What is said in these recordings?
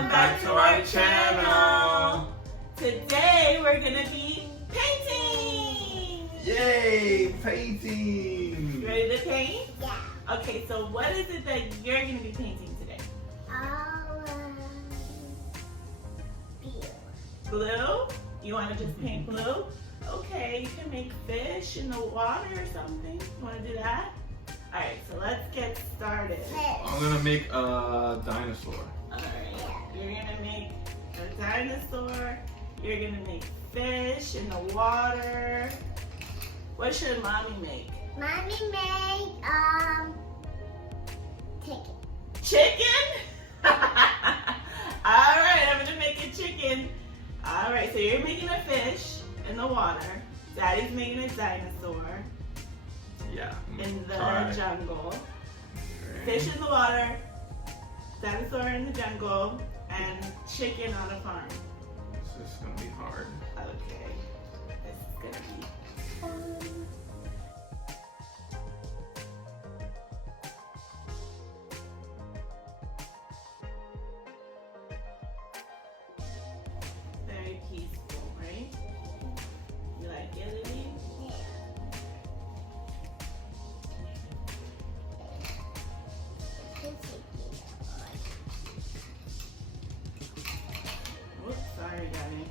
Welcome back to our channel. Today we're gonna be painting. Yay, painting. You ready to paint? Yeah. Okay, so what is it that you're gonna be painting today? Blue. Blue? You wanna just paint blue? Okay, you can make fish in the water or something. You wanna do that? Alright, so let's get started. I'm gonna make a dinosaur. Alright, you're gonna make a dinosaur. You're gonna make fish in the water. What should mommy make? Mommy made chicken. Chicken? Alright, I'm gonna make a chicken. Alright, so you're making a fish in the water. Daddy's making a dinosaur Yeah. in the Try. jungle. Okay. Fish in the water, dinosaur in the jungle, and chicken on a farm. This is gonna be hard. Okay, this is gonna be fun. Very peaceful, right? You like it, Lily? Yeah. Oops, sorry, Daddy.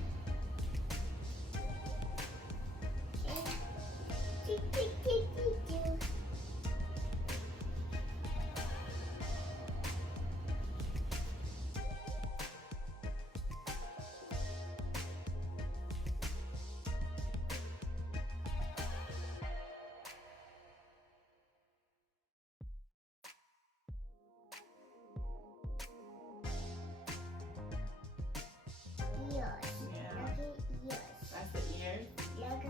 Yeah, that's the ears.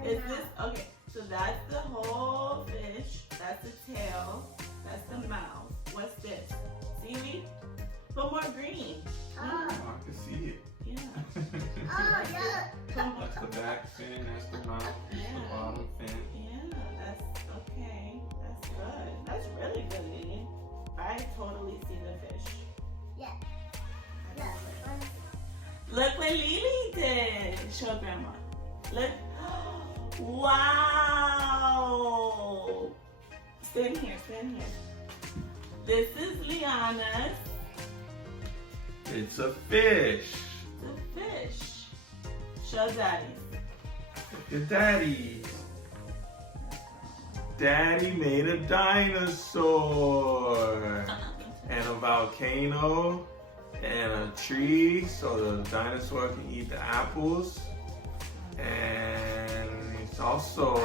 Is this, okay, so that's the whole fish, that's the tail, that's the mouth. What's this? Seaweed? Put more green. Oh, I can see it. Yeah. Oh, look. Put more, That's the back fin, that's the mouth, that's the Yeah. bottom fin. yeah, that's okay. That's good. That's really good, Lily. I totally see the fish. Yeah. I love it. Look what Lily did. Show Grandma. Look. Wow. Stand here, stand here. This is Liana's. It's a fish. The fish. Show Daddy's. Look at Daddy. Daddy made a dinosaur. And a volcano. And a tree so the dinosaur can eat the apples. And it's also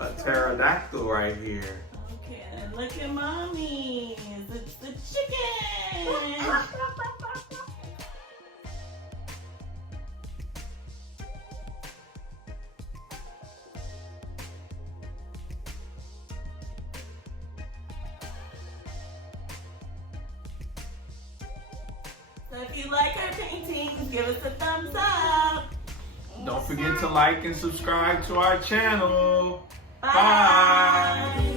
a pterodactyl right here. Okay, and look at Mommy. It's the chicken. So if you like our paintings, give us a thumbs up. Don't forget to like and subscribe to our channel. Bye.